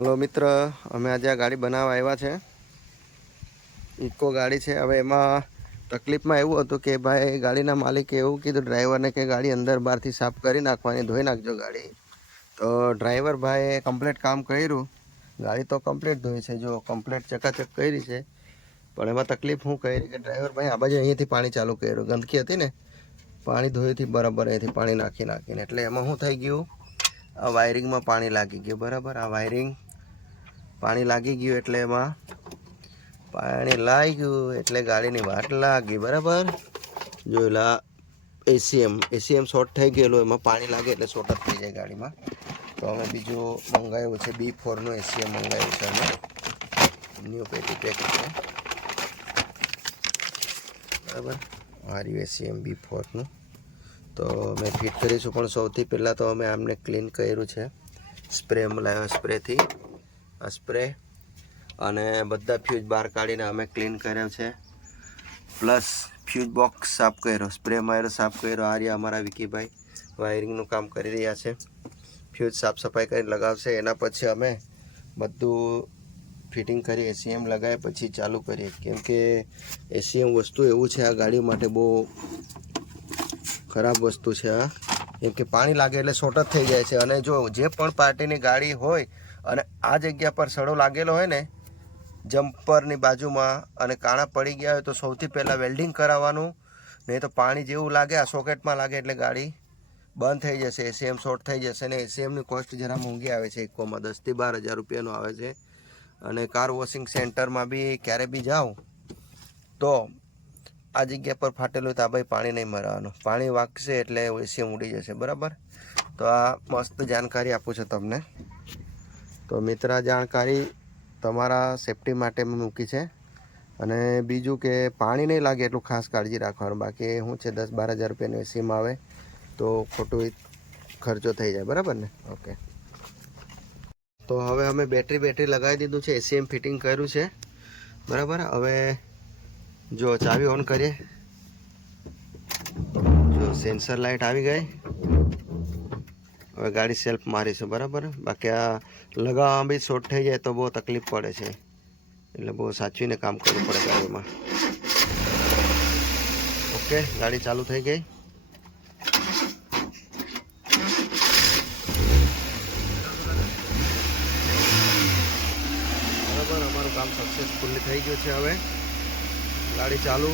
Hello મિત્ર, અમે આજે આ ગાડી બનાવવા આવ્યા છે. ઇકો ગાડી છે. હવે એમાં તકલીફમાં એવું હતું કે ભાઈ ગાડીના માલિકે એવું કીધું ડ્રાઈવરને કે ગાડી અંદર બહારથી સાફ કરી નાખવાની, ધોઈ નાખજો ગાડી. તો ડ્રાઈવર ભાઈએ કમ્પ્લીટ કામ કર્યું. ગાડી તો કમ્પ્લીટ ધોઈ છે, જો કમ્પ્લીટ ચકાચક કરી છે. પણ એમાં તકલીફ શું કરી કે ડ્રાઈવર ભાઈ આ બાજુ અહીંયાથી પાણી ચાલુ કર્યું, ગંદકી હતી ને, પાણી ધોઈથી બરાબર અહીંથી પાણી નાખીને એટલે એમાં શું થઈ ગયું, આ વાયરિંગમાં પાણી લાગી ગયું. બરાબર, આ વાયરિંગ પાણી લાગી ગયું એટલે એમાં પાણી લાગ્યું એટલે ગાડીની વાટ લાગી. બરાબર, જોયેલા એસીએમ શોર્ટ થઈ ગયેલું, એમાં પાણી લાગે એટલે શોર્ટ જ થઈ જાય ગાડીમાં. તો અમે બીજું મંગાવ્યું છે, B4નું એસીએમ મંગાવ્યું છે અમે, ન્યૂ પેટી પેક છે. બરાબર, મારી એસીએમ B4નું તો અમે ફિટ કરીશું. પણ સૌથી પહેલાં તો અમે આમને ક્લીન કર્યું છે, સ્પ્રે લાવ્યો, સ્પ્રેથી આ સ્પ્રે અને બધા ફ્યુઝ બહાર કાઢીને અમે ક્લીન કર્યો છે. પ્લસ ફ્યુઝ બોક્સ સાફ કર્યો, સ્પ્રે માર્યો, સાફ કર્યો. આ રહ્યા અમારા વિકીભાઈ વાયરિંગનું કામ કરી રહ્યા છે, ફ્યુઝ સાફ સફાઈ કરી લગાવશે. એના પછી અમે બધું ફિટિંગ કરી એસીએમ લગાવી પછી ચાલુ કરીએ. કેમ કે એસીએમ વસ્તુ એવું છે આ ગાડી માટે બહુ ખરાબ વસ્તુ છે આ, કેમ કે પાણી લાગે એટલે શોર્ટ જ થઈ જાય છે. અને જો જે પણ પાર્ટીની ગાડી હોય અને આ જગ્યા પર સડો લાગેલો હોય ને જમ્પરની બાજુમાં અને કાણા પડી ગયા હોય તો સૌથી પહેલાં વેલ્ડિંગ કરાવવાનું, નહીં તો પાણી જેવું લાગે આ સોકેટમાં લાગે એટલે ગાડી બંધ થઈ જશે, એસીએમ શોર્ટ થઈ જશે. ને એસીએમની કોસ્ટ જરા મોંઘી આવે છે, ઇકોમાં 10,000 થી 12,000 રૂપિયાનું આવે છે. અને કાર વોશિંગ સેન્ટરમાં બી ક્યારે બી જાઓ તો આ જગ્યા પર ફાટેલું તો આ ભાઈ પાણી નહીં મરાવાનું, પાણી વાગશે એટલે એસીએમ ઉડી જશે. બરાબર, તો આ મસ્ત જાણકારી આપું છું તમને. તો મિત્ર, જાણકારી તમારા સેફટી માટે મેં મૂકી છે. અને બીજું કે પાણી નહીં લાગે એટલું ખાસ કાળજી રાખવાનું. બાકી શું છે, 10-12,000 રૂપિયાનું એસીમાં આવે તો ખોટું ખર્ચો થઈ જાય. બરાબર ને? ઓકે, તો હવે અમે બેટરી લગાવી દીધું છે, એસીએમ ફિટિંગ કર્યું છે. બરાબર, હવે જો ચાવી ઓન કરીએ, જો સેન્સર લાઇટ આવી ગઈ. હવે ગાડી સેલ્ફ મારીશું. બરાબર, બાકી આ લગાવવામાં બી શોર્ટ થઈ જાય તો બહુ તકલીફ પડે છે, એટલે બહુ સાચવીને કામ કરવું પડે ગાડીમાં. ઓકે, ગાડી ચાલુ થઈ ગઈ. બરાબર, અમારું કામ સક્સેસફુલી થઈ ગયું છે. હવે ગાડી ચાલુ.